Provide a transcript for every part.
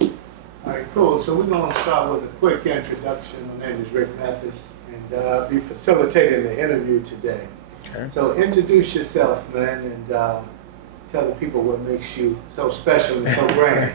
All right, cool. So we're going to start with a quick introduction. My name is Rick Mathis, and I'll be facilitating the interview today. Okay. So introduce yourself, man, and tell the people what makes you so special and so grand,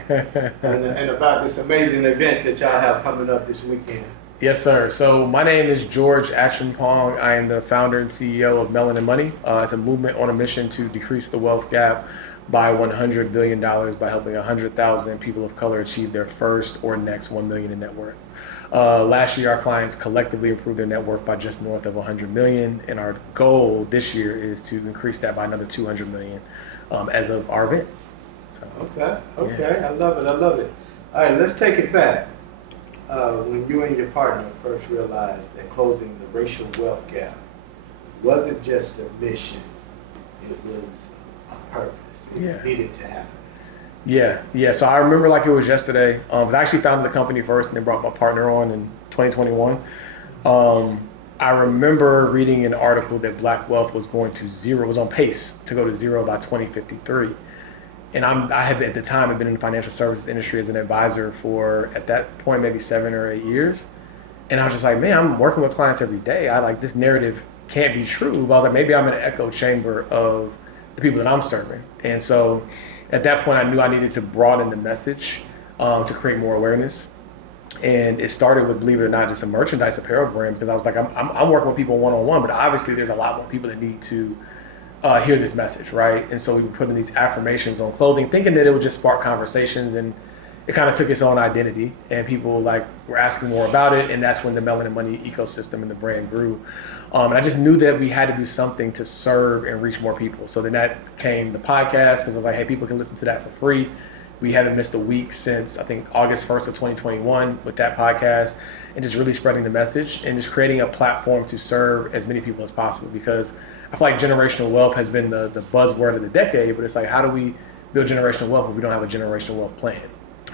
and about this amazing event that y'all have coming up this weekend. Yes, sir. So my name is George Acheampong. I am the founder and CEO of Melanin Money. It's a movement on a mission to decrease the wealth gap by $100 billion by helping 100,000 people of color achieve their first or next $1 million in net worth. Last year, our clients collectively improved their net worth by just north of 100 million, and our goal this year is to increase that by another 200 million as of our event. So, Okay, yeah. I love it, I love it. All right, let's take it back. When you and your partner first realized that closing the racial wealth gap wasn't just a mission, it was a purpose. It needed to happen. Yeah. So I remember like it was yesterday. I actually founded the company first and then brought my partner on in 2021. I remember reading an article that black wealth was going to zero, was on pace to go to zero by 2053. And I had at the time been in the financial services industry as an advisor for, at that point, maybe 7 or 8 years. And I was just like, man, I'm working with clients every day. I like, this narrative can't be true. But I was like, maybe I'm in an echo chamber of the people that I'm serving. And so at that point, I knew I needed to broaden the message to create more awareness. And it started with, believe it or not, just a merchandise apparel brand, because I was like, I'm working with people one-on-one, but obviously there's a lot more people that need to hear this message, right? And so we were putting these affirmations on clothing, thinking that it would just spark conversations, and it kind of took its own identity, and people like were asking more about it, and that's when the Melanin Money ecosystem and the brand grew. And I just knew that we had to do something to serve and reach more people. So then that came the podcast, because I was like, hey, people can listen to that for free. We haven't missed a week since, I think, August 1st of 2021 with that podcast, and just really spreading the message and just creating a platform to serve as many people as possible, because I feel like generational wealth has been the buzzword of the decade, but it's like, how do we build generational wealth if we don't have a generational wealth plan?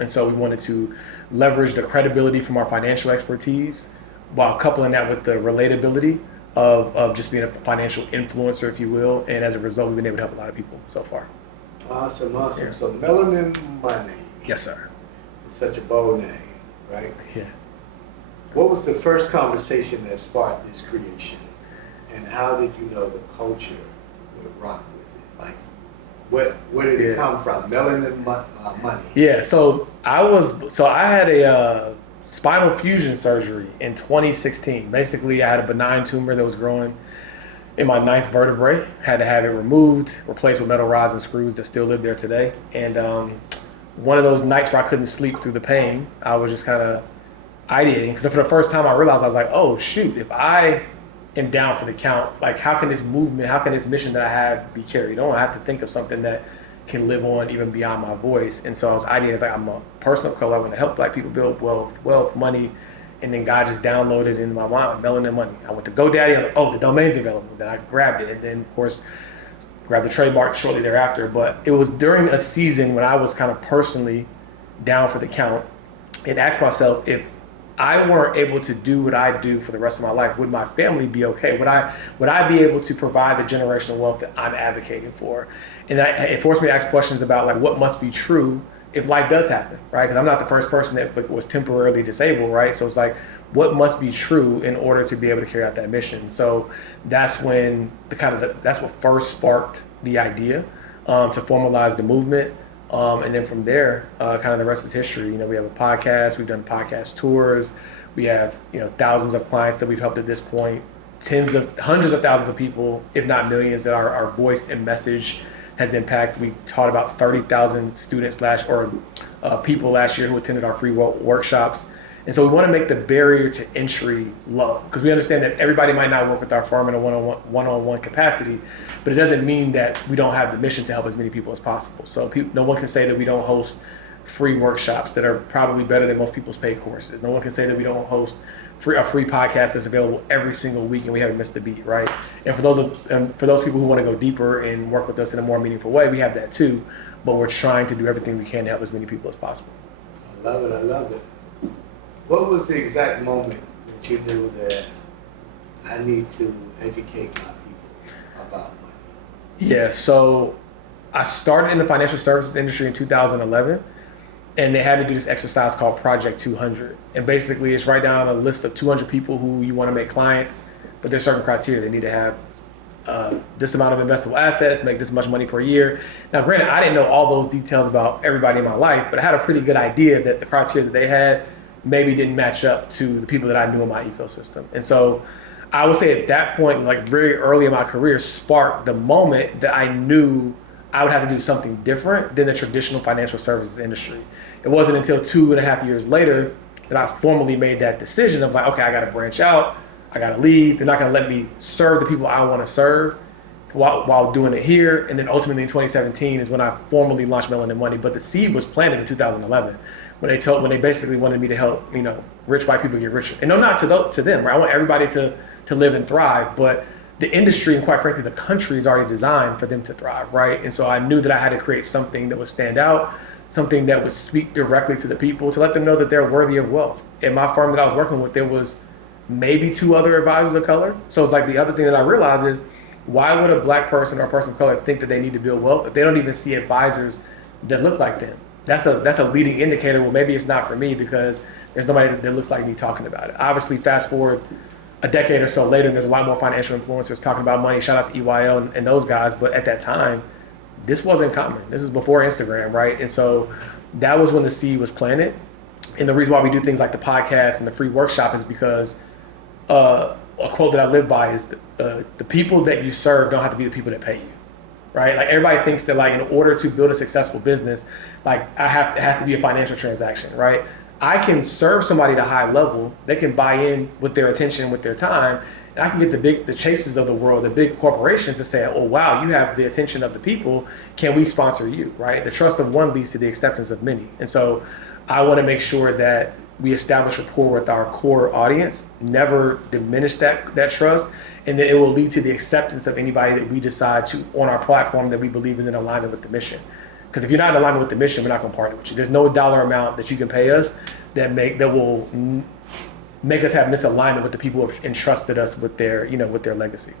And so we wanted to leverage the credibility from our financial expertise while coupling that with the relatability of just being a financial influencer, if you will. And as a result, we've been able to help a lot of people so far. Awesome. Yeah. So Melanin Money. Yes, sir. It's such a bold name, right? Yeah. What was the first conversation that sparked this creation? And how did you know the culture would rock with it? Like, where did it come from? Melanin Money. Yeah, so I had a spinal fusion surgery in 2016. Basically, I had a benign tumor that was growing in my 9th vertebrae. Had to have it removed, replaced with metal rods and screws that still live there today. And one of those nights where I couldn't sleep through the pain, I was just kind of ideating, because for the first time I realized, I was like, oh shoot, if I am down for the count, like how can this movement, how can this mission that I have be carried on? I have to think of something that can live on even beyond my voice. And so I was ideating, it's like, I'm a person of color, I want to help black people build wealth, money. And then God just downloaded into my mind, Melanin Money. I went to GoDaddy, I was like, oh, the domain's available. Then I grabbed it, and then of course grabbed the trademark shortly thereafter. But it was during a season when I was kind of personally down for the count, and asked myself, if I weren't able to do what I do for the rest of my life, would my family be okay? Would I be able to provide the generational wealth that I'm advocating for? And it forced me to ask questions about like what must be true if life does happen, right? Because I'm not the first person that was temporarily disabled, right? So it's like, what must be true in order to be able to carry out that mission? So that's when that's what first sparked the idea to formalize the movement. And then from there, kind of the rest is history. You know, we have a podcast, we've done podcast tours, we have, thousands of clients that we've helped at this point, hundreds of thousands of people, if not millions, that our voice and message has impacted. We taught about 30,000 students people last year who attended our free workshops. And so we want to make the barrier to entry low, because we understand that everybody might not work with our firm in a one-on-one capacity, but it doesn't mean that we don't have the mission to help as many people as possible. So no one can say that we don't host free workshops that are probably better than most people's paid courses. No one can say that we don't host a free podcast that's available every single week and we haven't missed a beat, right? And for those people who want to go deeper and work with us in a more meaningful way, we have that too. But we're trying to do everything we can to help as many people as possible. I love it. What was the exact moment that you knew that I need to educate my people about money? Yeah, so I started in the financial services industry in 2011. and they had me do this exercise called Project 200. And basically it's write down a list of 200 people who you want to make clients, but there's certain criteria. They need to have this amount of investable assets, make this much money per year. Now, granted, I didn't know all those details about everybody in my life, but I had a pretty good idea that the criteria that they had maybe didn't match up to the people that I knew in my ecosystem. And so I would say at that point, like very early in my career, sparked the moment that I knew I would have to do something different than the traditional financial services industry. It wasn't until 2.5 years later that I formally made that decision of like, okay, I got to branch out. I got to leave. They're not going to let me serve the people I want to serve while doing it here. And then ultimately in 2017 is when I formally launched Melanin Money. But the seed was planted in 2011 when they basically wanted me to help, rich white people get richer. And no, not to them, right? I want everybody to live and thrive. But the industry and quite frankly, the country is already designed for them to thrive, right? And so I knew that I had to create something that would stand out, something that would speak directly to the people, to let them know that they're worthy of wealth. In my firm that I was working with, there was maybe 2 other advisors of color. So it's like the other thing that I realized is, why would a black person or a person of color think that they need to build wealth if they don't even see advisors that look like them? That's a leading indicator. Well, maybe it's not for me because there's nobody that looks like me talking about it. Obviously, fast forward a decade or so later, and there's a lot more financial influencers talking about money. Shout out to EYL and those guys. But at that time, this wasn't common. This is before Instagram, right? And so that was when the seed was planted. And the reason why we do things like the podcast and the free workshop is because a quote that I live by is the people that you serve don't have to be the people that pay you, right? Like everybody thinks that like in order to build a successful business, like it has to be a financial transaction, right? I can serve somebody at a high level. They can buy in with their attention, with their time, and I can get the Chases of the world, the big corporations to say, oh, wow, you have the attention of the people. Can we sponsor you, right? The trust of one leads to the acceptance of many. And so I want to make sure that we establish rapport with our core audience, never diminish that trust, and then it will lead to the acceptance of anybody that we decide to on our platform that we believe is in alignment with the mission. Because if you're not in alignment with the mission, we're not going to partner with you. There's no dollar amount that you can pay us that will make us have misalignment with the people who have entrusted us with their legacy.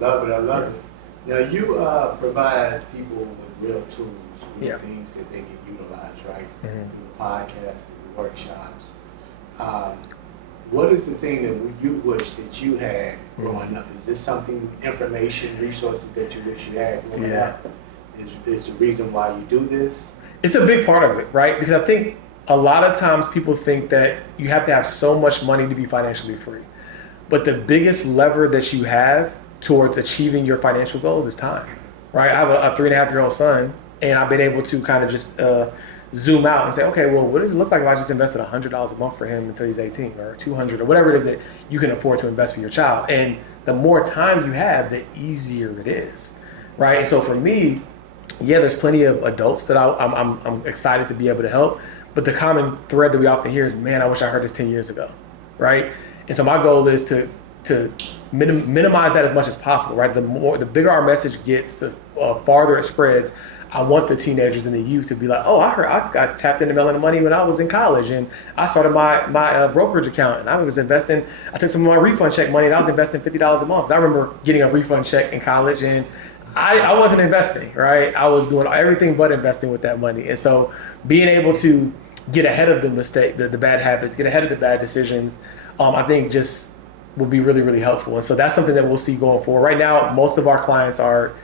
I love it. Now you provide people with real tools, real things that they can utilize, right? Through the podcast, through the workshops. What is the thing that you wish that you had growing up? Is this something, information, resources that you wish you had growing up? Is the reason why you do this? It's a big part of it, right? Because I think a lot of times people think that you have to have so much money to be financially free. But the biggest lever that you have towards achieving your financial goals is time, right? I have a 3.5-year-old son, and I've been able to kind of just zoom out and say, okay, well, what does it look like if I just invested $100 a month for him until he's 18 or 200 or whatever it is that you can afford to invest for your child? And the more time you have, the easier it is, right? And so for me, there's plenty of adults that I'm excited to be able to help. But the common thread that we often hear is, man, I wish I heard this 10 years ago, right? And so my goal is to minimize that as much as possible, right? The bigger our message gets, the farther it spreads. I want the teenagers and the youth to be like, oh, I got tapped into Melanin Money when I was in college, and I started my brokerage account, and I was investing. I took some of my refund check money, and I was investing $50 a month. I remember getting a refund check in college, and I wasn't investing, right? I was doing everything but investing with that money. And so being able to get ahead of the mistake, the bad habits, get ahead of the bad decisions, I think just will be really, really helpful. And so that's something that we'll see going forward. Right now, most of our clients are,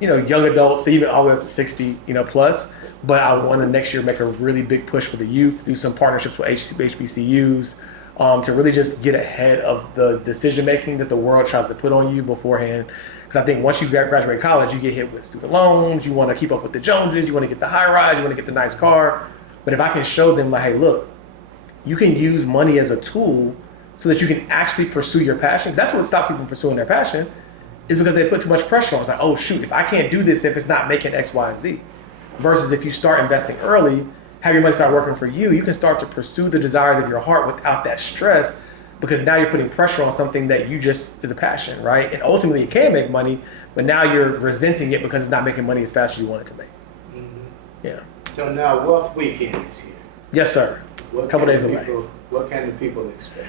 young adults, even all the way up to 60, plus. But I want to next year make a really big push for the youth, do some partnerships with HBCUs, to really just get ahead of the decision making that the world tries to put on you beforehand. Because I think once you graduate college, you get hit with student loans, you want to keep up with the Joneses, you want to get the high rise, you want to get the nice car. But if I can show them like, hey, look, you can use money as a tool so that you can actually pursue your passion. Because that's what stops people from pursuing their passion, is because they put too much pressure on. It's like, oh shoot, if I can't do this if it's not making X, Y, and Z. Versus if you start investing early, have your money start working for you, you can start to pursue the desires of your heart without that stress, because now you're putting pressure on something that you just is a passion, right? And ultimately it can make money, but now you're resenting it because it's not making money as fast as you want it to make. Yeah. So now Wealth Weekend is here. Yes, sir. A couple days away. What can the people expect?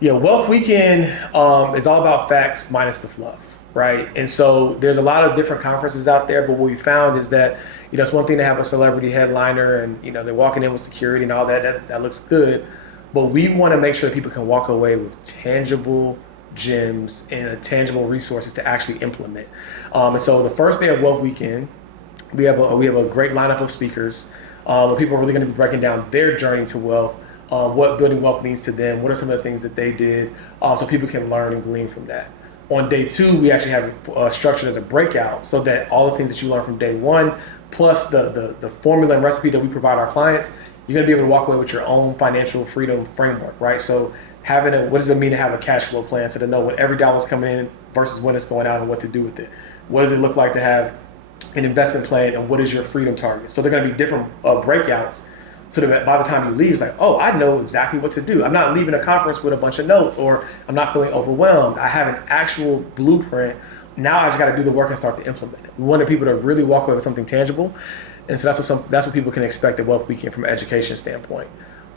Yeah, Wealth Weekend is all about facts minus the fluff, right? And so there's a lot of different conferences out there, but what we found is that, it's one thing to have a celebrity headliner and, they're walking in with security and all that. That looks good. But we want to make sure that people can walk away with tangible gems and tangible resources to actually implement. And so the first day of Wealth Weekend, we have a great lineup of speakers. People are really going to be breaking down their journey to wealth, what building wealth means to them, what are some of the things that they did, so people can learn and glean from that. On day 2, we actually have it structured as a breakout so that all the things that you learn from day 1, plus the formula and recipe that we provide our clients, you're going to be able to walk away with your own financial freedom framework, right? So what does it mean to have a cash flow plan, so to know when every dollar is coming in versus when it's going out and what to do with it? What does it look like to have an investment plan, and what is your freedom target? So they're going to be different breakouts, so that by the time you leave, it's like, oh, I know exactly what to do. I'm not leaving a conference with a bunch of notes, or I'm not feeling overwhelmed. I have an actual blueprint. Now I just got to do the work and start to implement it. We wanted people to really walk away with something tangible, and so that's what people can expect at Wealth Weekend from an education standpoint.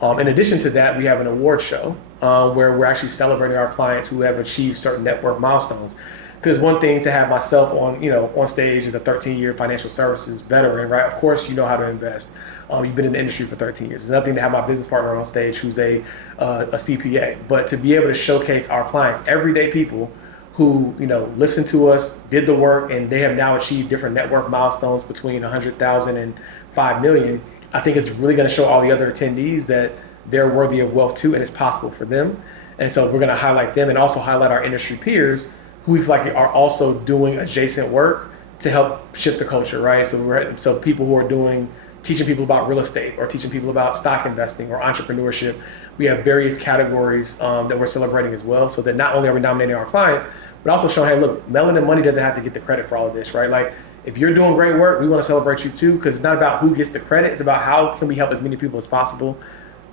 In addition to that, we have an award show where we're actually celebrating our clients who have achieved certain net worth milestones. Because one thing to have myself on stage as a 13-year financial services veteran, right? Of course, you know how to invest. You've been in the industry for 13 years. It's nothing to have my business partner on stage who's a CPA, but to be able to showcase our clients, everyday people who listened to us, did the work, and they have now achieved different net worth milestones between 100,000 and 5 million. I think it's really going to show all the other attendees that they're worthy of wealth too, and it's possible for them. And so we're going to highlight them and also highlight our industry peers who we feel like are also doing adjacent work to help shift the culture, right? So people who are teaching people about real estate or teaching people about stock investing or entrepreneurship. We have various categories that we're celebrating as well, so that not only are we nominating our clients, but also showing, hey, look, Melanin Money doesn't have to get the credit for all of this, right? Like, if you're doing great work, we want to celebrate you too, because it's not about who gets the credit. It's about how can we help as many people as possible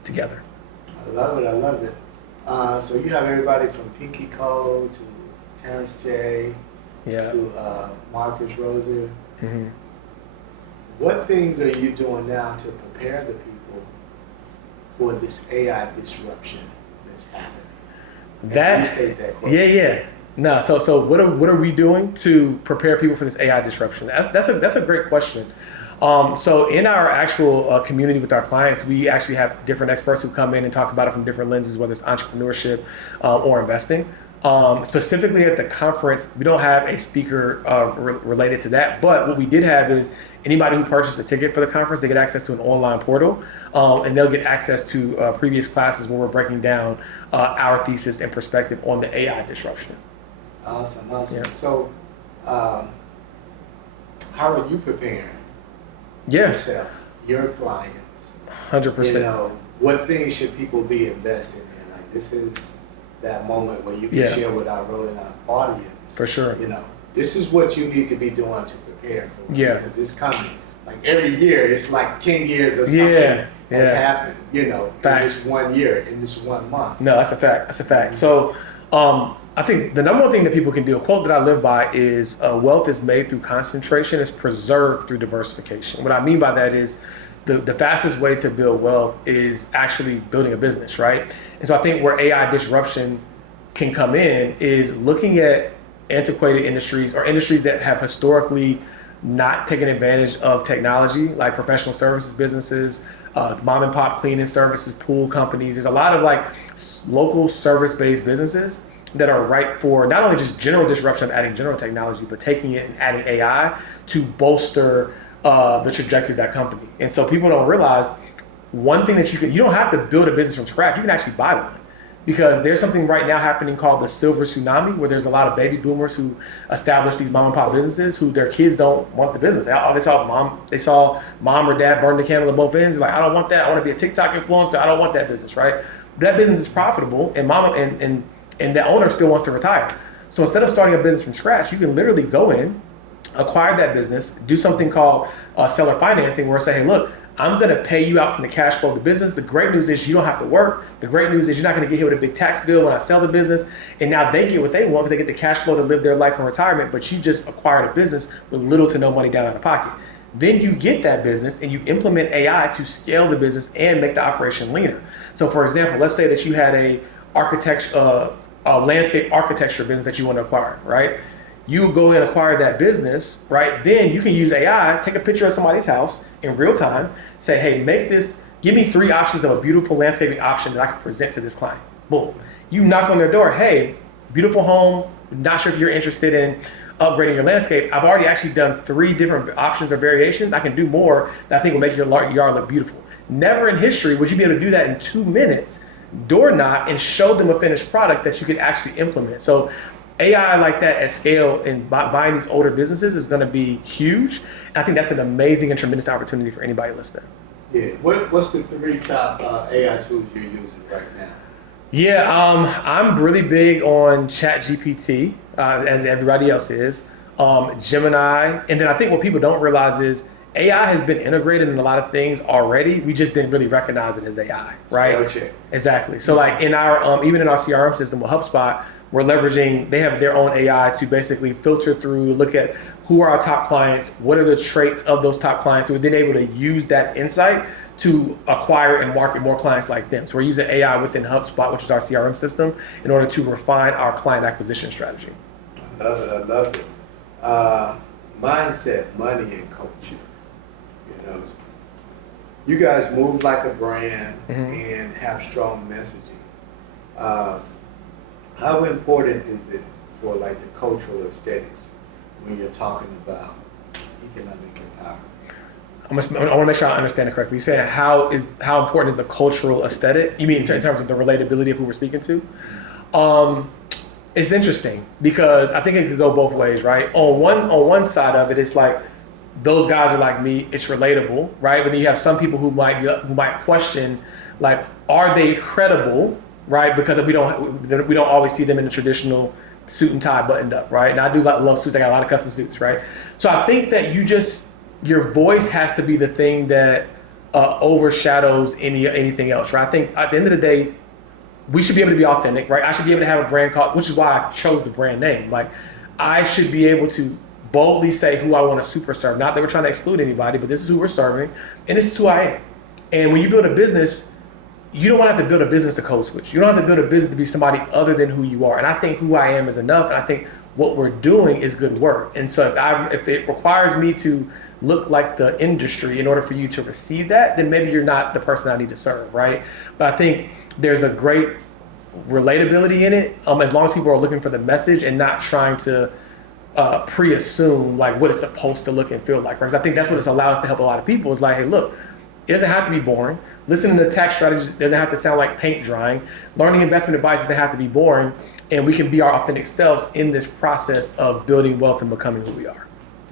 together. I love it. So you have everybody from Pinky Cole to Terrence J. To Marcus Roser. Mm-hmm. What things are you doing now to prepare the people for this AI disruption that's happening? Yeah. No, so what are we doing to prepare people for this AI disruption? That's a great question. So in our actual community with our clients, we actually have different experts who come in and talk about it from different lenses, whether it's entrepreneurship or investing. Specifically at the conference, we don't have a speaker related to that, but what we did have is anybody who purchased a ticket for the conference, they get access to an online portal, and they'll get access to previous classes where we're breaking down our thesis and perspective on the AI disruption. Awesome. Yeah. So, how are you preparing yourself, your clients? 100%. What things should people be investing in? Like, this is that moment where you can share with our rolling out audience. For sure. This is what you need to be this prepare for. Yeah. Because it's coming. Like every year, it's like 10 years of something that's happened, in this 1 year, in this 1 month. No, that's a fact. Mm-hmm. So I think the number one thing that people can do, a quote that I live by is wealth is made through concentration, it's preserved through diversification. What I mean by that is the fastest way to build wealth is actually building a business, right? And so I think where AI disruption can come in is looking at antiquated industries or industries that have historically not taken advantage of technology, like professional services businesses, mom and pop cleaning services, pool companies. There's a lot of like local service-based businesses that are ripe for not only just general disruption of adding general technology, but taking it and adding AI to bolster the trajectory of that company. And so people don't realize one thing that you don't have to build a business from scratch. You can actually buy one, because there's something right now happening called the silver tsunami, where there's a lot of baby boomers who establish these mom and pop businesses who their kids don't want the business. They saw mom or dad burn the candle at both ends. Like, I don't want that. I want to be a TikTok influencer. I don't want that business, right? But that business is profitable, and mama and the owner still wants to retire. So instead of starting a business from scratch, you can literally go in, acquire that business, do something called seller financing, where I say, hey, look, I'm going to pay you out from the cash flow of the business. The great news is you don't have to work. The great news is you're not going to get hit with a big tax bill when I sell the business. And now they get what they want because they get the cash flow to live their life in retirement, but you just acquired a business with little to no money down out of pocket. Then you get that business and you implement AI to scale the business and make the operation leaner. So for example, let's say that you had a landscape architecture business that you want to acquire, right? you go and acquire that business, right? Then you can use AI, take a picture of somebody's house in real time, say, hey, give me 3 options of a beautiful landscaping option that I can present to this client. Boom. You knock on their door, hey, beautiful home, not sure if you're interested in upgrading your landscape. I've already actually done 3 different options or variations. I can do more that I think will make your yard look beautiful. Never in history would you be able to do that in 2 minutes, door knock, and show them a finished product that you could actually implement. So AI like that at scale and buying these older businesses is going to be huge. I think that's an amazing and tremendous opportunity for anybody listening. Yeah. What's the 3 top AI tools you're using right now? Yeah, I'm really big on ChatGPT, as everybody else is. Gemini, and then I think what people don't realize is AI has been integrated in a lot of things already. We just didn't really recognize it as AI, right? Okay. Exactly. So like in our even in our CRM system with HubSpot, we're leveraging. They have their own AI to basically filter through, look at who are our top clients, what are the traits of those top clients, so we're then able to use that insight to acquire and market more clients like them. So we're using AI within HubSpot, which is our CRM system, in order to refine our client acquisition strategy. I love it. Mindset, money, and culture. You know, you guys move like a brand and have strong messaging. How important is it for like the cultural aesthetics when you're talking about economic empowerment? I want to make sure I understand it correctly. You're saying how important is the cultural aesthetic? You mean in terms of the relatability of who we're speaking to? It's interesting because I think it could go both ways, right? On one side of it, it's like those guys are like me. It's relatable, right? But then you have some people who might question, like, are they credible, right? Because we don't always see them in the traditional suit and tie buttoned up, right? And I do love suits. I got a lot of custom suits, right? So I think that your voice has to be the thing that overshadows anything else, right? I think at the end of the day, we should be able to be authentic, right? I should be able to have a brand called, which is why I chose the brand name. Like, I should be able to boldly say who I want to super serve. Not that we're trying to exclude anybody, but this is who we're serving, and this is who I am. And when you build a business, you don't want to have to build a business to code switch. You don't have to build a business to be somebody other than who you are. And I think who I am is enough, and I think what we're doing is good work. And so if it requires me to look like the industry in order for you to receive that, then maybe you're not the person I need to serve, right? But I think there's a great relatability in it, as long as people are looking for the message and not trying to pre-assume like what it's supposed to look and feel like. Because I think that's what it's allowed us to help a lot of people. Is like, hey, look, it doesn't have to be boring. Listening to tax strategies doesn't have to sound like paint drying. Learning investment advice doesn't have to be boring. And we can be our authentic selves in this process of building wealth and becoming who we are.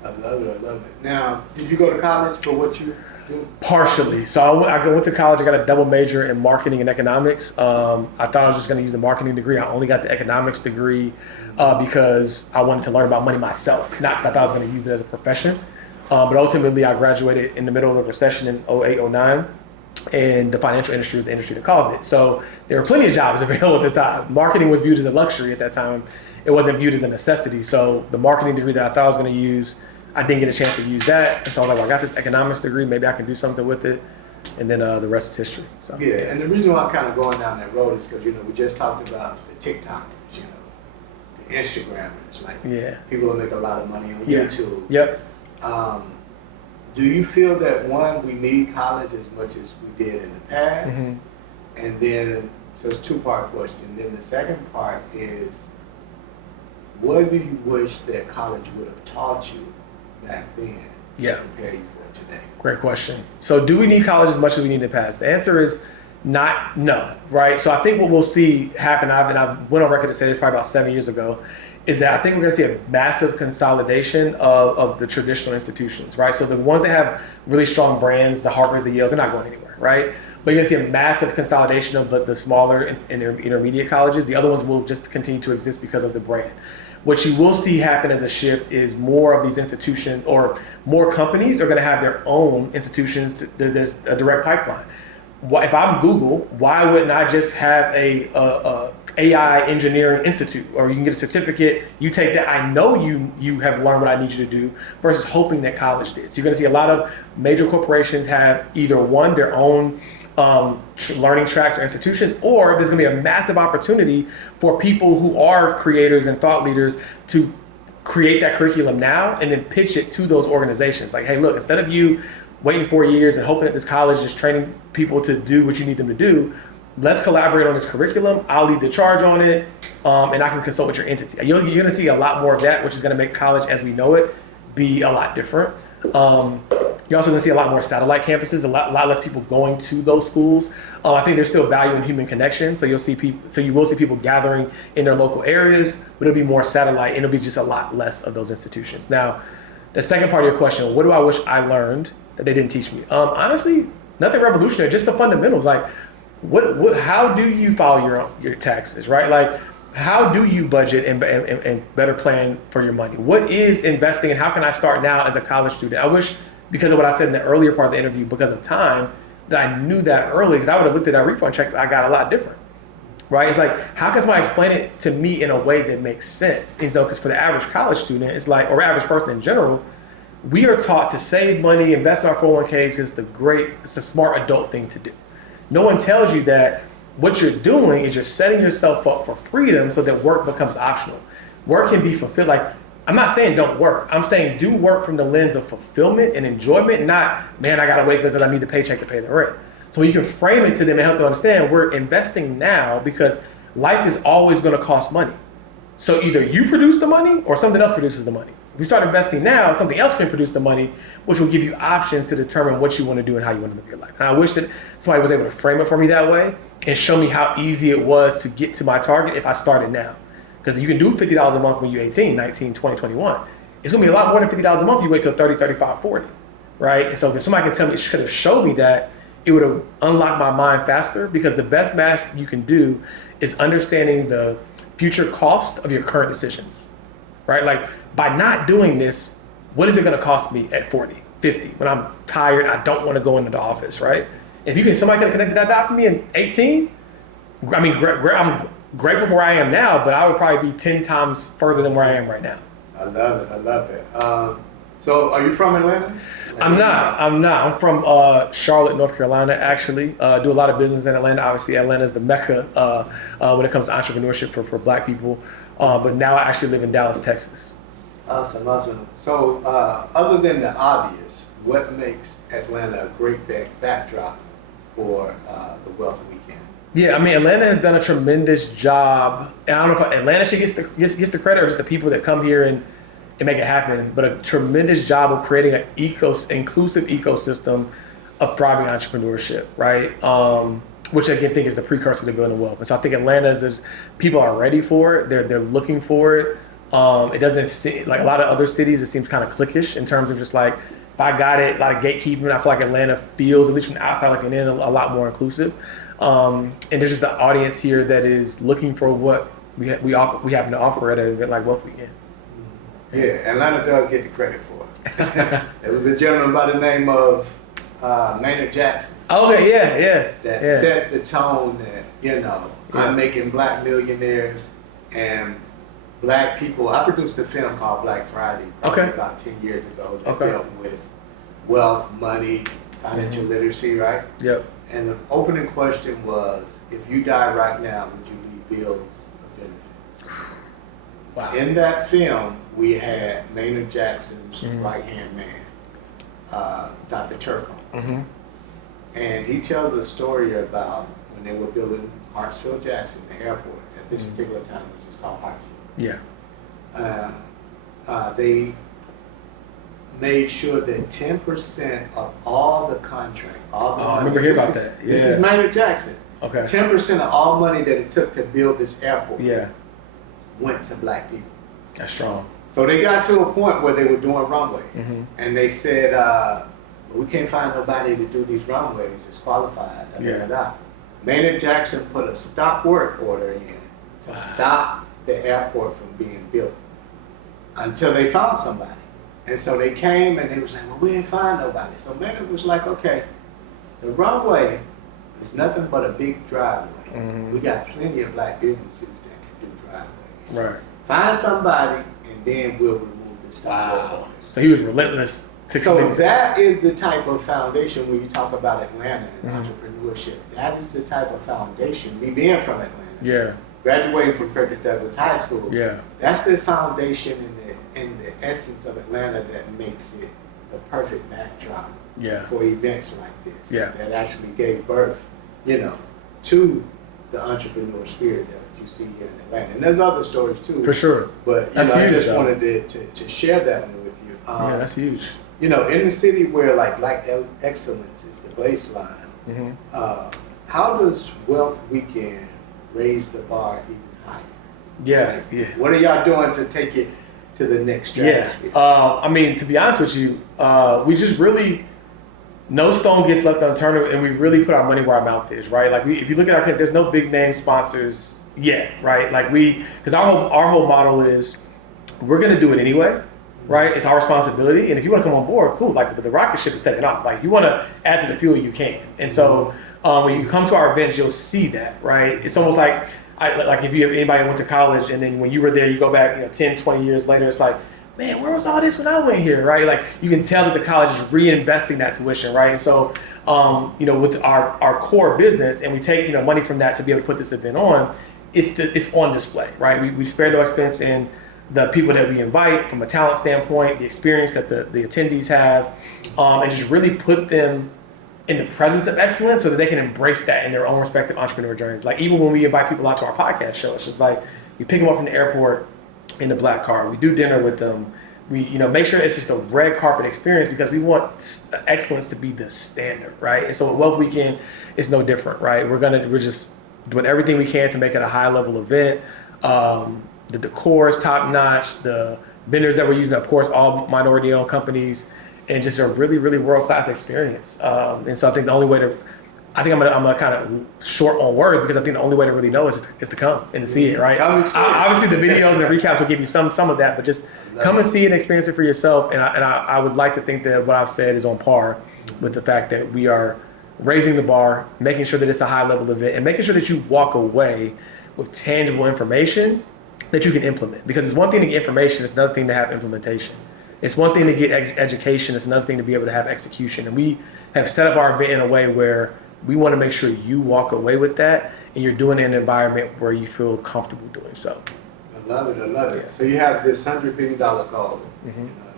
I love it. Now, did you go to college for what you do? Partially. So I went to college. I got a double major in marketing and economics. I thought I was just going to use the marketing degree. I only got the economics degree because I wanted to learn about money myself, not because I thought I was going to use it as a profession. But ultimately, I graduated in the middle of the recession in 08, 09. And the financial industry was the industry that caused it. So there were plenty of jobs available at the time. Marketing was viewed as a luxury at that time. It wasn't viewed as a necessity. So the marketing degree that I thought I was going to use, I didn't get a chance to use that. And so I was like, well, I got this economics degree. Maybe I can do something with it. And then the rest is history. So yeah, and the reason why I'm kind of going down that road is because, we just talked about the TikTokers, the Instagrammers. Like, people that make a lot of money on YouTube. Yep. Do you feel that, one, we need college as much as we did in the past? Mm-hmm. And then, so it's a 2-part question. Then the second part is, what do you wish that college would have taught you back then to prepare you for today? Great question. So do we need college as much as we need in the past? The answer is no, right? So I think what we'll see happen, I went on record to say this probably about 7 years ago, is that I think we're going to see a massive consolidation of the traditional institutions, right? So the ones that have really strong brands, the Harvards, the Yales, they're not going anywhere, right? But you're going to see a massive consolidation of the smaller and intermediate colleges. The other ones will just continue to exist because of the brand. What you will see happen as a shift is more of these institutions or more companies are going to have their own institutions. There's a direct pipeline. If I'm Google, why wouldn't I just have a AI engineering institute, or you can get a certificate, you take that, I know you have learned what I need you to do, versus hoping that college did. So you're gonna see a lot of major corporations have either one, their own learning tracks or institutions, or there's gonna be a massive opportunity for people who are creators and thought leaders to create that curriculum now and then pitch it to those organizations. Like, hey, look, instead of you waiting 4 years and hoping that this college is training people to do what you need them to do, let's collaborate on this curriculum. I'll lead the charge on it, and I can consult with your entity. You're going to see a lot more of that, which is going to make college as we know it be a lot different. You're also going to see a lot more satellite campuses, a lot less people going to those schools. I think there's still value in human connection, so you will see people gathering in their local areas, but it'll be more satellite, and it'll be just a lot less of those institutions. Now, the second part of your question, what do I wish I learned that they didn't teach me? Honestly, nothing revolutionary, just the fundamentals. Like, how do you file your taxes, right? Like, how do you budget and better plan for your money? What is investing, and how can I start now as a college student? I wish, because of what I said in the earlier part of the interview, because of time, that I knew that early, because I would have looked at that refund check, I got a lot different, right? It's like, how can somebody explain it to me in a way that makes sense? And so, because for the average college student, it's like, or average person in general, we are taught to save money, invest in our 401ks, it's a smart adult thing to do. No one tells you that what you're doing is you're setting yourself up for freedom so that work becomes optional. Work can be fulfilled. Like, I'm not saying don't work. I'm saying do work from the lens of fulfillment and enjoyment, not, man, I got to wait because I need the paycheck to pay the rent. So you can frame it to them and help them understand we're investing now because life is always going to cost money. So either you produce the money or something else produces the money. If you start investing now, something else can produce the money, which will give you options to determine what you want to do and how you want to live your life. And I wish that somebody was able to frame it for me that way and show me how easy it was to get to my target if I started now. Because you can do $50 a month when you're 18, 19, 20, 21. It's going to be a lot more than $50 a month if you wait till 30, 35, 40, right? And so if somebody can tell me, could have showed me that, it would have unlocked my mind faster, because the best math you can do is understanding the future cost of your current decisions, right? Like, by not doing this, what is it going to cost me at 40, 50, when I'm tired, I don't want to go into the office, right? If somebody could have connected that dot for me in 18, I mean, I'm grateful for where I am now, but I would probably be 10 times further than where I am right now. I love it. So are you from Atlanta? I'm not. I'm from Charlotte, North Carolina, actually. Do a lot of business in Atlanta. Obviously, Atlanta is the mecca when it comes to entrepreneurship for Black people. But now I actually live in Dallas, Texas. Awesome. So other than the obvious, what makes Atlanta a great backdrop for the Wealth Weekend? Yeah, I mean, Atlanta has done a tremendous job. And I don't know if Atlanta should gets the credit or just the people that come here and make it happen, but a tremendous job of creating an inclusive ecosystem of thriving entrepreneurship, right? Which I think is the precursor to building wealth. And so I think Atlanta people are ready for it. They're looking for it. It doesn't seem like a lot of other cities. It seems kind of cliquish in terms of just like, if I got it, a lot of gatekeeping. I feel like Atlanta feels, at least from the outside looking in, a lot more inclusive. And there's just an audience here that is looking for what we happen to offer at an event like Wealth Weekend. Yeah, Atlanta does get the credit for it. There was a gentleman by the name of Maynard Jackson. Okay, yeah. That set the tone that, I'm making Black millionaires and Black people. I produced a film called Black Friday about 10 years ago that dealt with wealth, money, financial literacy, right? Yep. And the opening question was, if you die right now, would you leave bills or benefits? Wow. In that film, we had Maynard Jackson's right-hand man, Dr. Turco. Mm-hmm. And he tells a story about when they were building Hartsfield-Jackson, the airport, at this particular time, which is called Hartsfield. Yeah. They made sure that 10% of all the contract, all the money. I remember hearing about that. Yeah. This is Maynard Jackson. Okay. 10% of all money that it took to build this airport went to Black people. That's strong. So they got to a point where they were doing runways, and they said, we can't find nobody to do these runways that's qualified. Maynard Jackson put a stop work order in to stop the airport from being built until they found somebody. And so they came and they was like, well, we didn't find nobody. So Maynard was like, okay, the runway is nothing but a big driveway. Mm-hmm. We got plenty of Black businesses that can do driveways. Right. Find somebody and then we'll remove this stuff. Wow. So he was relentless. So that is the type of foundation when you talk about Atlanta and entrepreneurship. That is the type of foundation, me being from Atlanta. Yeah. Graduating from Frederick Douglass High School. Yeah. That's the foundation and the essence of Atlanta that makes it the perfect backdrop Yeah. for events like this. Yeah. That actually gave birth, to the entrepreneur spirit that you see here in Atlanta. And there's other stories too. For sure. But That's I huge, just though. wanted to share that one with you. Yeah, that's huge. In the city where like excellence is the baseline, how does Wealth Weekend raise the bar even higher? Yeah, yeah. What are y'all doing to take it to the next Yeah. stratosphere? To be honest with you, we just really, no stone gets left unturned, and we really put our money where our mouth is, right? Like, if you look at our, there's no big name sponsors yet, right? Like, because our whole model is, we're gonna do it anyway, right? It's our responsibility, and if you want to come on board, cool. Like, the rocket ship is taking off. Like, you want to add to the fuel, you can. And so, when you come to our events, you'll see that, right? It's almost like if anybody went to college, and then when you were there, you go back, 10, 20 years later, it's like, man, where was all this when I went here, right? Like, you can tell that the college is reinvesting that tuition, right? And so, with our core business, and we take, money from that to be able to put this event on, it's on display, right? We spare no expense in the people that we invite from a talent standpoint, the experience that the attendees have, and just really put them in the presence of excellence so that they can embrace that in their own respective entrepreneur journeys. Like, even when we invite people out to our podcast show, it's just like, you pick them up from the airport in the black car, we do dinner with them, we make sure it's just a red carpet experience, because we want excellence to be the standard, right? And so at Wealth Weekend, it's no different, right? We're just doing everything we can to make it a high level event. The decor is top notch, the vendors that we're using, of course, all minority owned companies, and just a really, really world-class experience. And so I think I'm gonna kind of short on words, because I think the only way to really know is to come and to see it, right? Obviously, the videos and the recaps will give you some of that, but just come and see it and experience it for yourself. And I would like to think that what I've said is on par with the fact that we are raising the bar, making sure that it's a high-level event, and making sure that you walk away with tangible information that you can implement. Because it's one thing to get information, it's another thing to have implementation. It's one thing to get education, it's another thing to be able to have execution. And we have set up our event in a way where we want to make sure you walk away with that, and you're doing it in an environment where you feel comfortable doing so. I love it. Yeah. So you have this $100 million goal,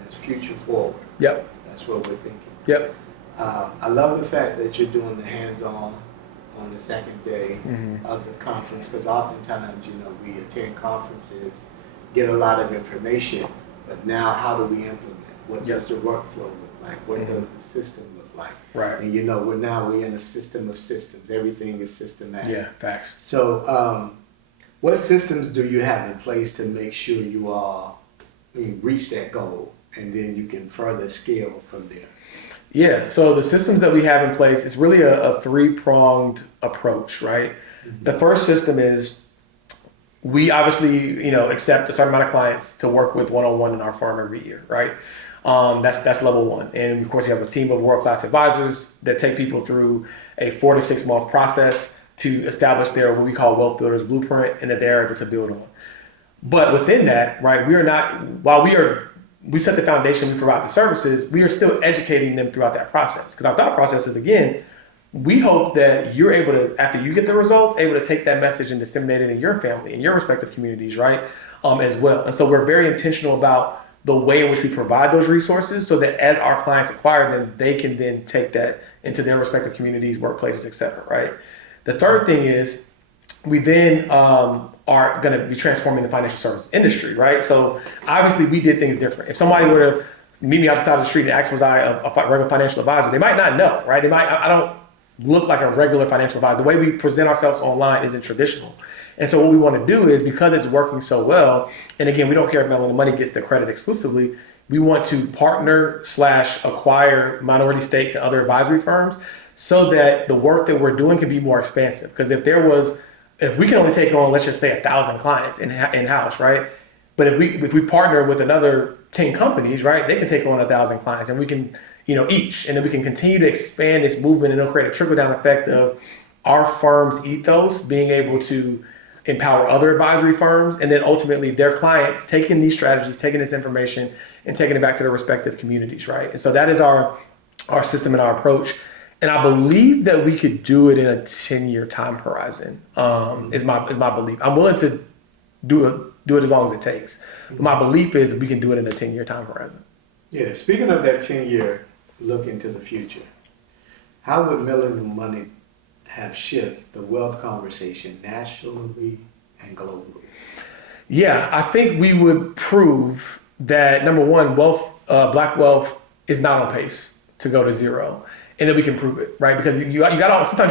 it's future forward. Yep. That's what we're thinking. Yep. I love the fact that you're doing the hands-on on the second day of the conference, because oftentimes, we attend conferences, get a lot of information, but now how do we implement? What does the workflow look like? What does the system look like? Right. And we're in a system of systems. Everything is systematic. Yeah, facts. So what systems do you have in place to make sure you reach that goal, and then you can further scale from there? Yeah, so the systems that we have in place is really a three-pronged approach, right? The first system is, we obviously, accept a certain amount of clients to work with one-on-one in our firm every year, right? That's level one. And of course, you have a team of world-class advisors that take people through a 4 to 6 month process to establish their, what we call Wealth Builders Blueprint, and that they're able to build on. But within that, right, while we set the foundation, we provide the services, we are still educating them throughout that process. Because our thought process is, again, we hope that you're able to, after you get the results, able to take that message and disseminate it in your family, in your respective communities, right, as well. And so we're very intentional about the way in which we provide those resources, so that as our clients acquire them, they can then take that into their respective communities, workplaces, et cetera, right? The third thing is, we then are going to be transforming the financial services industry, right? So obviously we did things different. If somebody were to meet me out the side of the street and ask, was I a regular financial advisor, they might not know, right? I don't look like a regular financial advisor. The way we present ourselves online isn't traditional. And so what we want to do is, because it's working so well, and again, we don't care if Melanin Money gets the credit exclusively, we want to partner/acquire minority stakes in other advisory firms, so that the work that we're doing can be more expansive. Because if we can only take on, let's just say, 1,000 clients in-house, right? But if we partner with another 10 companies, right, they can take on 1,000 clients, and we can, each, and then we can continue to expand this movement, and it'll create a trickle-down effect of our firm's ethos being able to empower other advisory firms, and then ultimately their clients taking these strategies, taking this information, and taking it back to their respective communities, right? And so that is our system and our approach. And I believe that we could do it in a 10-year time horizon, is my belief. I'm willing to do it as long as it takes. My belief is we can do it in a 10-year time horizon. Yeah, speaking of that 10-year look into the future, how would Melanin Money have shift the wealth conversation nationally and globally? Yeah, I think we would prove that number one, black wealth is not on pace to go to zero, and then we can prove it, right? Because sometimes you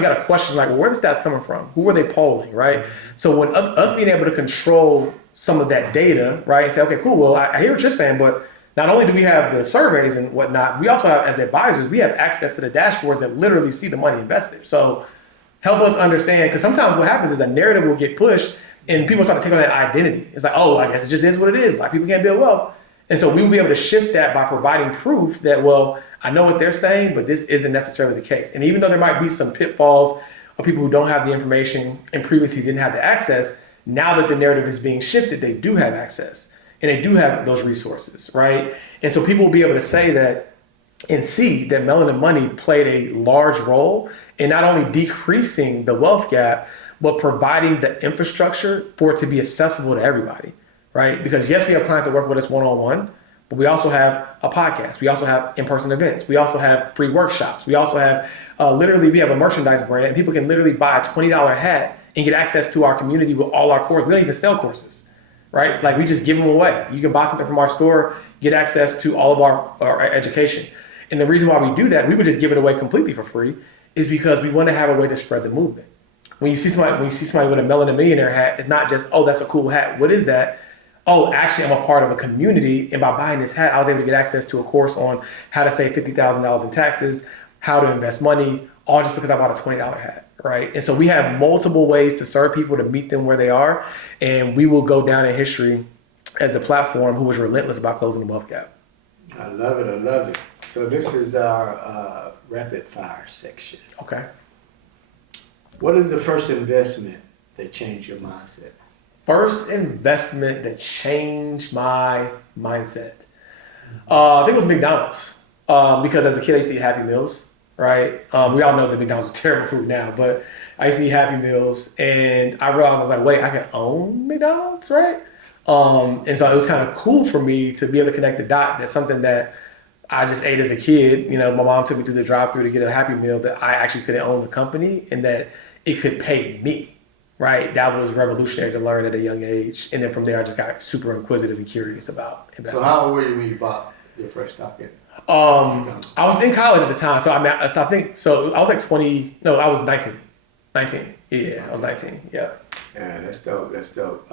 got to question like, well, where are the stats coming from? Who are they polling, right? So when us being able to control some of that data, right, and say, okay, cool, well, I hear what you're saying, but not only do we have the surveys and whatnot, we also have, as advisors, we have access to the dashboards that literally see the money invested. So help us understand, because sometimes what happens is a narrative will get pushed and people start to take on that identity. It's like, oh, I guess it just is what it is. Black people can't build wealth. And so we will be able to shift that by providing proof that, well, I know what they're saying, but this isn't necessarily the case. And even though there might be some pitfalls of people who don't have the information and previously didn't have the access, now that the narrative is being shifted, they do have access and they do have those resources, right? And so people will be able to say that and see that Melanin Money played a large role in not only decreasing the wealth gap, but providing the infrastructure for it to be accessible to everybody, right? Because yes, we have clients that work with us one-on-one, but we also have a podcast. We also have in-person events. We also have free workshops. We also have, we have a merchandise brand, and people can literally buy a $20 hat and get access to our community with all our courses. We don't even sell courses, right? Like we just give them away. You can buy something from our store, get access to all of our education. And the reason why we do that, we would just give it away completely for free, is because we want to have a way to spread the movement. When you see somebody with a Melanin Millionaire hat, it's not just, oh, that's a cool hat. What is that? Oh, actually, I'm a part of a community, and by buying this hat, I was able to get access to a course on how to save $50,000 in taxes, how to invest money, all just because I bought a $20 hat, right? And so we have multiple ways to serve people, to meet them where they are, and we will go down in history as the platform who was relentless about closing the wealth gap. I love it. I love it. So this is our rapid fire section. Okay. What is the first investment that changed your mindset? First investment that changed my mindset. I think it was McDonald's. Because as a kid, I used to eat Happy Meals, right? We all know that McDonald's is terrible food now, but I used to eat Happy Meals, and I realized, I was like, wait, I can own McDonald's, right? And so it was kind of cool for me to be able to connect the dot. That's something that I just ate as a kid. You know, my mom took me through the drive-thru to get a Happy Meal, that I actually couldn't own the company and that it could pay me, right? That was revolutionary to learn at a young age. And then from there, I just got super inquisitive and curious about investing. So how old were you when you bought your first stock in? I was in college at the time. So I was like 20, no, I was 19. 19. Yeah, I was 19. Yeah. Yeah, that's dope. That's dope.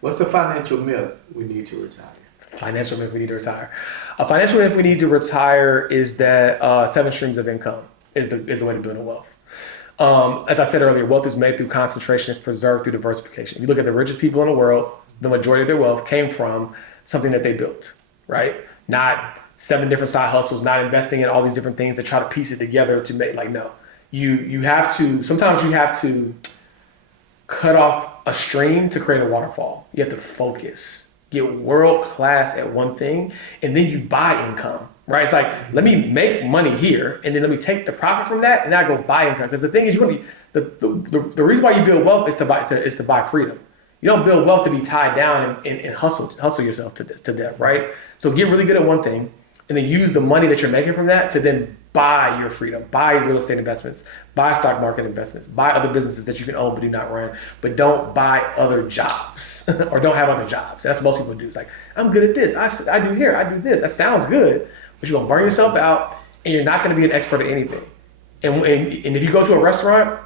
What's the financial myth we need to retire? Financial myth we need to retire. A financial myth we need to retire is that 7 streams of income is the way to build a wealth. As I said earlier, wealth is made through concentration, it's preserved through diversification. If you look at the richest people in the world, the majority of their wealth came from something that they built, right? Not 7 different side hustles, not investing in all these different things to try to piece it together to make, like, no. Sometimes you have to cut off a stream to create a waterfall. You have to focus, get world class at one thing, and then you buy income. Right, it's like, let me make money here, and then let me take the profit from that, and then I go buy income. Because the thing is, you want to be the reason why you build wealth is to buy freedom. You don't build wealth to be tied down and hustle yourself to death. Right. So get really good at one thing, and then use the money that you're making from that to then buy your freedom, buy real estate investments, buy stock market investments, buy other businesses that you can own but do not run, but don't buy other jobs or don't have other jobs. That's what most people do. It's like, I'm good at this. I do here. I do this. That sounds good. But you're going to burn yourself out, and you're not going to be an expert at anything. And if you go to a restaurant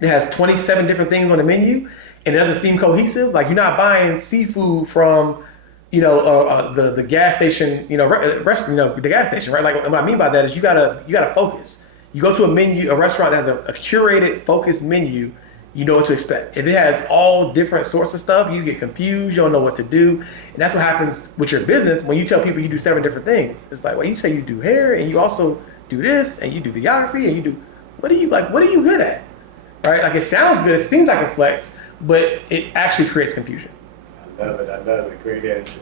that has 27 different things on the menu and it doesn't seem cohesive, like you're not buying seafood from, the gas station, the gas station, right? Like what I mean by that is you gotta focus. You go to a restaurant that has a curated, focused menu, you know what to expect. If it has all different sorts of stuff, you get confused, you don't know what to do. And that's what happens with your business when you tell people you do 7 different things. It's like, well, you say you do hair and you also do this and you do videography and you do, what are you good at? Right? Like it sounds good, it seems like a flex, but it actually creates confusion. I love it. Great answer.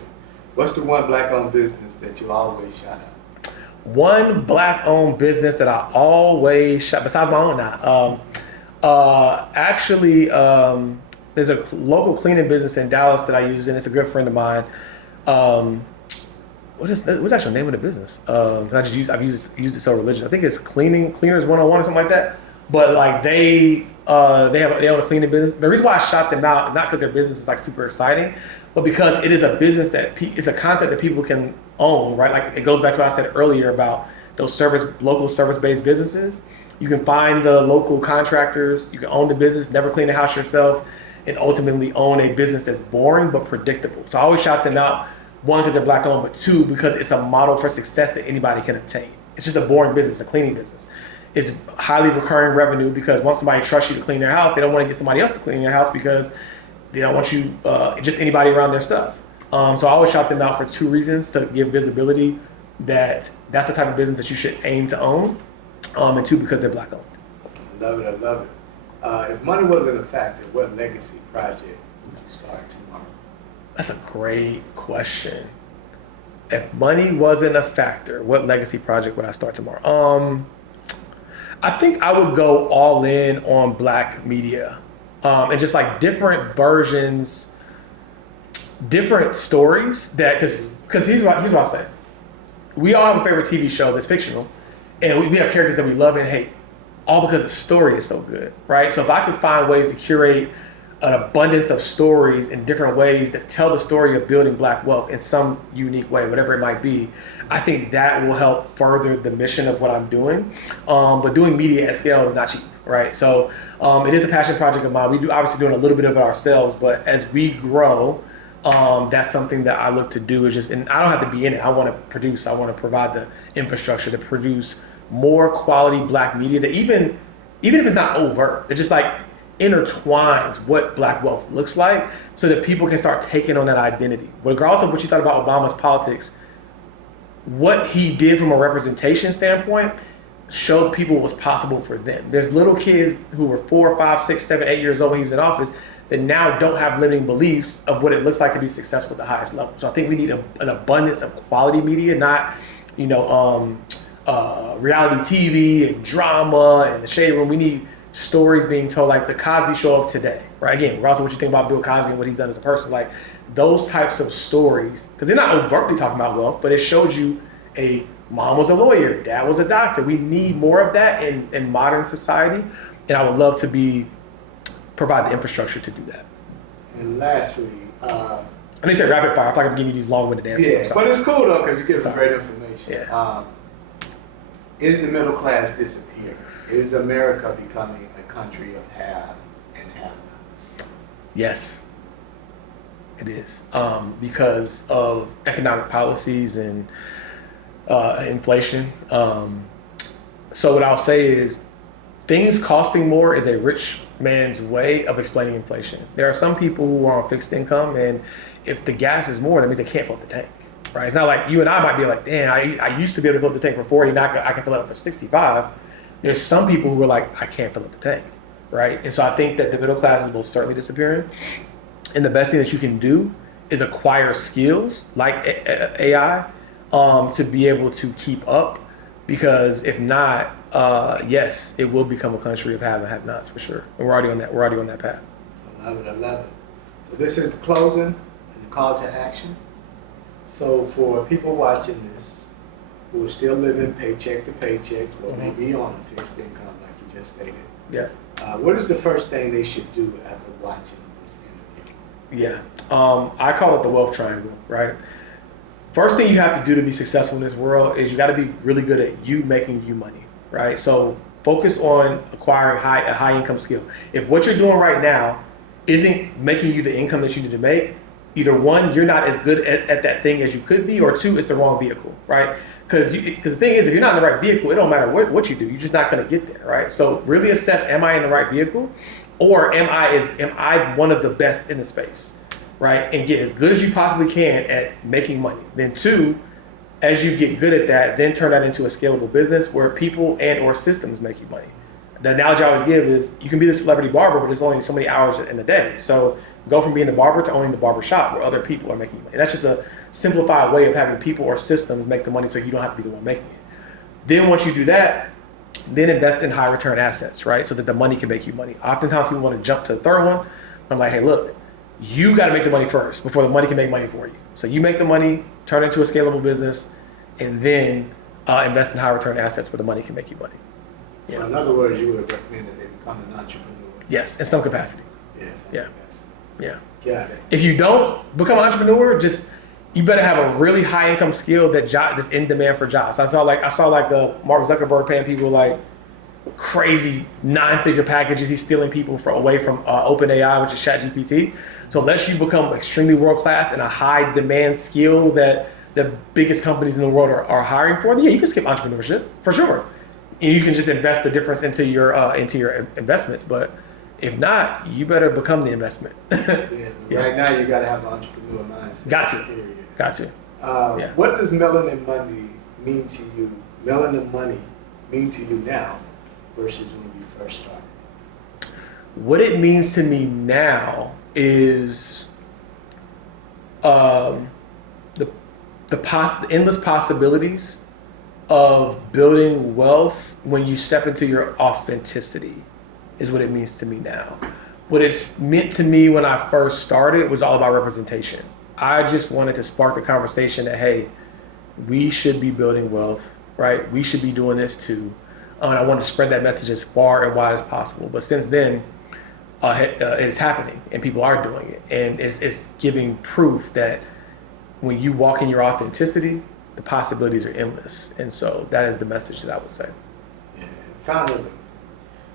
What's the one black-owned business that you always shout out? One black-owned business that I always shout, besides my own now. there's a local cleaning business in Dallas that I use, and it's a good friend of mine. What's actually the name of the business? I've used it so religiously. I think it's Cleaners 101 or something like that. But like they own a cleaning business. The reason why I shot them out is not because their business is like super exciting, but because it is a business that it's a concept that people can own, right? Like it goes back to what I said earlier about those local service-based businesses. You can find the local contractors, you can own the business, never clean the house yourself, and ultimately own a business that's boring but predictable. So I always shout them out, one, because they're black owned, but two, because it's a model for success that anybody can obtain. It's just a boring business, a cleaning business. It's highly recurring revenue because once somebody trusts you to clean their house, they don't want to get somebody else to clean their house because they don't want you, just anybody around their stuff. So I always shout them out for two reasons: to give visibility that that's the type of business that you should aim to own, and two, because they're black owned. I love it. If money wasn't a factor, what legacy project would you start tomorrow? That's a great question. If money wasn't a factor, what legacy project would I start tomorrow? I think I would go all in on black media, and just like different versions, different stories that, because here's what I'll say. We all have a favorite TV show that's fictional, and we have characters that we love and hate, all because the story is so good, right? So if I could find ways to curate an abundance of stories in different ways that tell the story of building black wealth in some unique way, whatever it might be, I think that will help further the mission of what I'm doing. But doing media at scale is not cheap, right? So it is a passion project of mine. We do obviously doing a little bit of it ourselves, but as we grow, that's something that I look to do, is just, and I don't have to be in it. I want to produce, I want to provide the infrastructure to produce more quality black media that even if it's not overt, it just like intertwines what black wealth looks like so that people can start taking on that identity. Regardless of what you thought about Obama's politics, what he did from a representation standpoint showed people what was possible for them. There's little kids who were 4, 5, 6, 7, 8 years old when he was in office that now don't have limiting beliefs of what it looks like to be successful at the highest level. So I think we need an abundance of quality media, not, reality TV and drama and the shade room. We need stories being told, like the Cosby Show of today, right? Again, regardless of what you think about Bill Cosby and what he's done as a person, like those types of stories, because they're not overtly talking about wealth, but it shows you a mom was a lawyer, dad was a doctor. We need more of that in modern society, and I would love to provide the infrastructure to do that. And lastly, I need to say rapid fire. I feel like I'm giving you these long-winded answers. Yeah, but it's cool though because you give some great information. Yeah. Is the middle class disappearing? Is America becoming a country of have and have-nots? Yes, it is, because of economic policies and inflation. So what I'll say is, things costing more is a rich man's way of explaining inflation. There are some people who are on fixed income, and if the gas is more, that means they can't fill up the tank, right? It's not like you and I might be like, damn, I used to be able to fill up the tank for 40, now I can fill it up for 65. There's some people who are like, I can't fill up the tank, right? And so I think that the middle class is most certainly disappearing. And the best thing that you can do is acquire skills like AI to be able to keep up, because if not, yes, it will become a country of have and have-nots for sure. And we're already on that path. I love it. So this is the closing and the call to action. So for people watching this who are still living paycheck to paycheck, or maybe on a fixed income like you just stated, yeah, what is the first thing they should do after watching this interview? Yeah, I call it the wealth triangle, right? First thing you have to do to be successful in this world is you got to be really good at you making you money, right? So focus on acquiring a high income skill. If what you're doing right now isn't making you the income that you need to make, either one, you're not as good at that thing as you could be, or two, it's the wrong vehicle, right? Because the thing is, if you're not in the right vehicle, it don't matter what you do, you're just not going to get there, right? So really assess, am I in the right vehicle, or am I one of the best in the space, right? And get as good as you possibly can at making money. Then two, as you get good at that, then turn that into a scalable business where people and or systems make you money. The analogy I always give is, you can be the celebrity barber, but there's only so many hours in a day. So go from being the barber to owning the barber shop where other people are making money. And that's just a simplified way of having people or systems make the money so you don't have to be the one making it. Then once you do that, then invest in high return assets, right? So that the money can make you money. Oftentimes people want to jump to the third one, I'm like, hey, look, you got to make the money first before the money can make money for you. So you make the money, turn it into a scalable business, and then invest in high return assets where the money can make you money. Yeah. So in other words, you would recommend that they become an entrepreneur. Yes, in some capacity. Yes. Yeah. Yeah. Got it. If you don't become an entrepreneur, you better have a really high income skill that's in demand for jobs. I saw like Mark Zuckerberg paying people like crazy 9-figure packages. He's stealing people away from OpenAI, which is ChatGPT. So unless you become extremely world class and a high demand skill that the biggest companies in the world are hiring for, yeah, you can skip entrepreneurship for sure. And you can just invest the difference into your investments. But if not, you better become the investment. Yeah. Right now, you got to have an entrepreneur mindset. Got to. Yeah. What does Melanin Money mean to you? Melanin Money mean to you now versus when you first started? What it means to me now is the endless possibilities of building wealth when you step into your authenticity is what it means to me now. What it's meant to me when I first started was all about representation. I just wanted to spark the conversation that, hey, we should be building wealth, right? We should be doing this too. And I wanted to spread that message as far and wide as possible. But since then, it's happening and people are doing it. And it's giving proof that when you walk in your authenticity, the possibilities are endless. And so that is the message that I would say. And finally,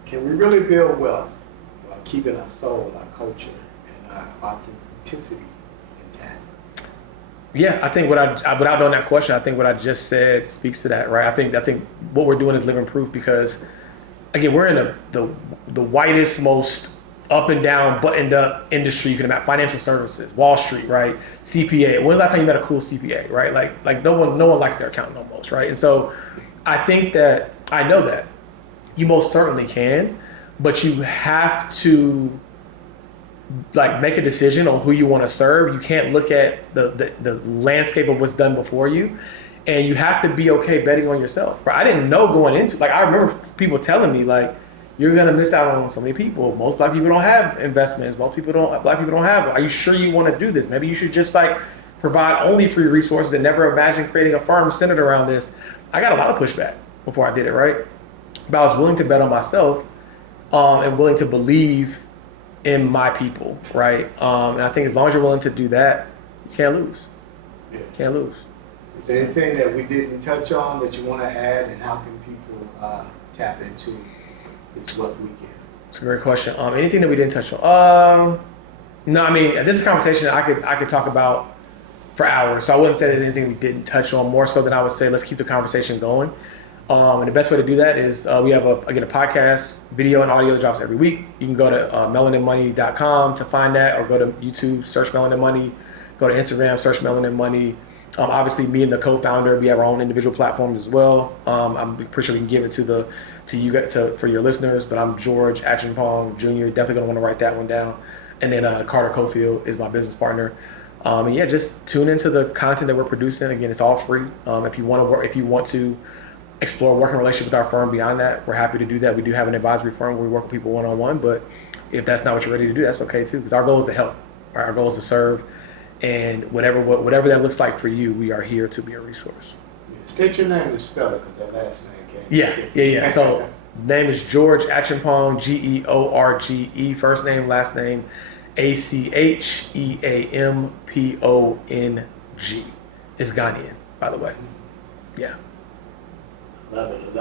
can we really build wealth while keeping our soul, our culture, and our authenticity intact? Yeah, I think without knowing that question, I think what I just said speaks to that, right? I think what we're doing is living proof because, again, we're in the whitest, most up and down, buttoned up industry you can imagine. Financial services, Wall Street, right? CPA. When's the last time you met a cool CPA, right? Like no one likes their accountant almost, right? And so I think that I know that you most certainly can, but you have to make a decision on who you want to serve. You can't look at the landscape of what's done before you, and you have to be okay betting on yourself. Right? I didn't know going into I remember people telling me you're gonna miss out on so many people. Most black people don't have investments. Black people don't have. Are you sure you want to do this? Maybe you should just provide only free resources and never imagine creating a firm centered around this. I got a lot of pushback before I did it, right? But I was willing to bet on myself and willing to believe in my people, right? And I think as long as you're willing to do that, you can't lose. Yeah. Can't lose. Is there anything that we didn't touch on that you want to add, and how can people tap into this Wealth Weekend? It's a great question. Anything that we didn't touch on? No, I mean, this is a conversation I could talk about for hours. So I wouldn't say there's anything we didn't touch on. More so than I would say, let's keep the conversation going. And the best way to do that is we have a podcast, video and audio drops every week. You can go to melaninmoney.com to find that, or go to YouTube, search Melanin Money. Go to Instagram, search Melanin Money. Obviously, me and the co-founder, we have our own individual platforms as well. I'm pretty sure we can give it to you guys, for your listeners. But I'm George Acheampong Jr. Definitely gonna want to write that one down. And then Carter Cofield is my business partner. And yeah, just tune into the content that we're producing. Again, it's all free. If you want to explore a working relationship with our firm beyond that, we're happy to do that. We do have an advisory firm where we work with people one-on-one, but if that's not what you're ready to do, that's okay too, because our goal is to help. Right? Our goal is to serve, and whatever that looks like for you, we are here to be a resource. Yeah. State your name and spell it, because that last name came. Yeah. So name is George Acheampong, George, first name, last name, Acheampong. It's Ghanaian, by the way. Yeah. Love it.